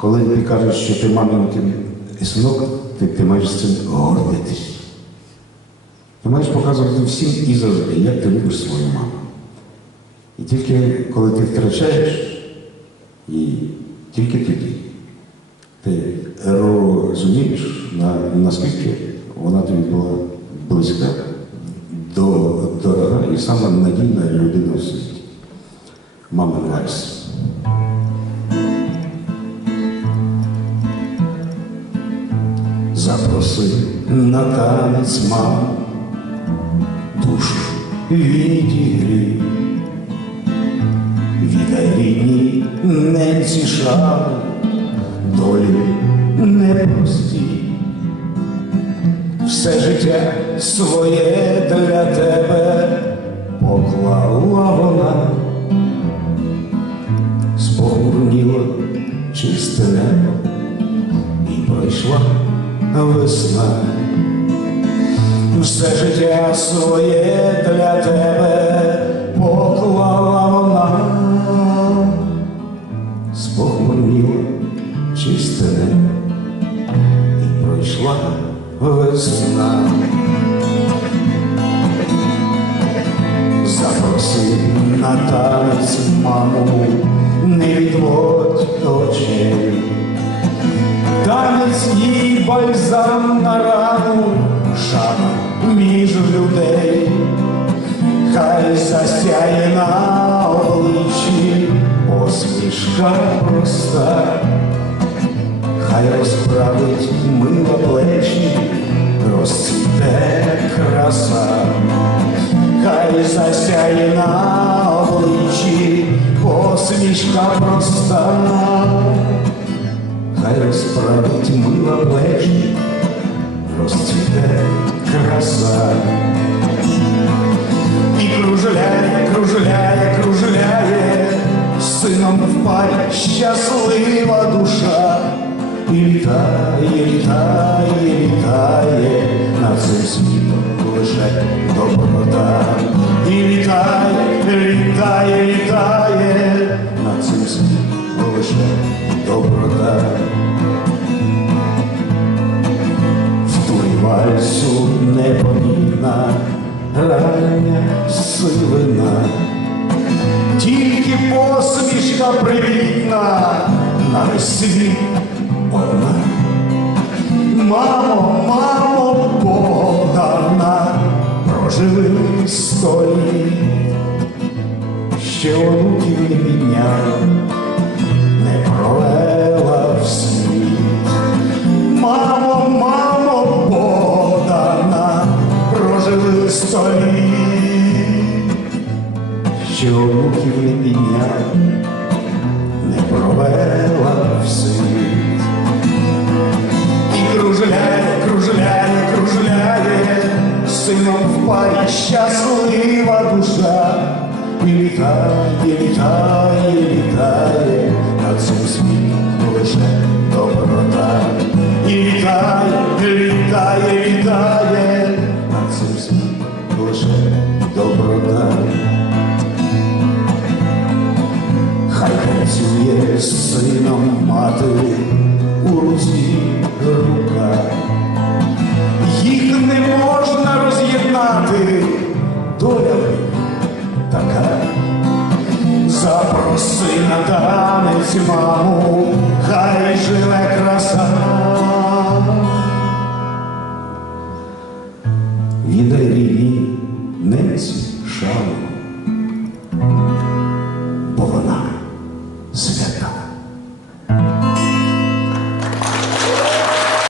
Коли ти кажеш, що ти маминкин синок, ти, ти маєш з цим гордитись. Ти маєш показувати всім і завжди, як ти любиш свою маму. І тільки коли ти втрачаєш, і тільки тоді ти розумієш, на, наскільки вона тобі була близька, дорога і саме надійна людина в світі. Мама Вальс. Запроси на танець маму, душу відігрій. Віддай ненці шану, долі непрості. Все життя своє для тебе поклала вона, спохмурніло чисте весна. Все життя своє для тебе поклала вона, спохмурніло чисте і пройшла весна. Запроси на танець маму, не відводь очей. Танець їй бальзам на рану, шана між людей, хай засяє на обличчі посмішка проста, хай розправить мила плечі, розцвіте краса, хай засяє на обличчі посмішка проста хай розправить мила плечі, розцвіте краса. І кружляє, кружляє, кружляє, сином в парі щаслива душа, і літає, літає, літає, над цим світом лише доброта. І літає, рання сивина, тільки посмішка привітна на весь світ одна. Мамо, мамо, Богдана, прожили сто літ, ще онуків столі, що онуків не не провела в світ. І кружляє, кружляє, кружляє, сином в парі щаслива душа. І літає, літає, літає, над цим світом лише лише доброта. Хай працює з сином мати у руці рука. Їх не можна роз'єднати, доля така. Запроси на танець маму, хай живе краса.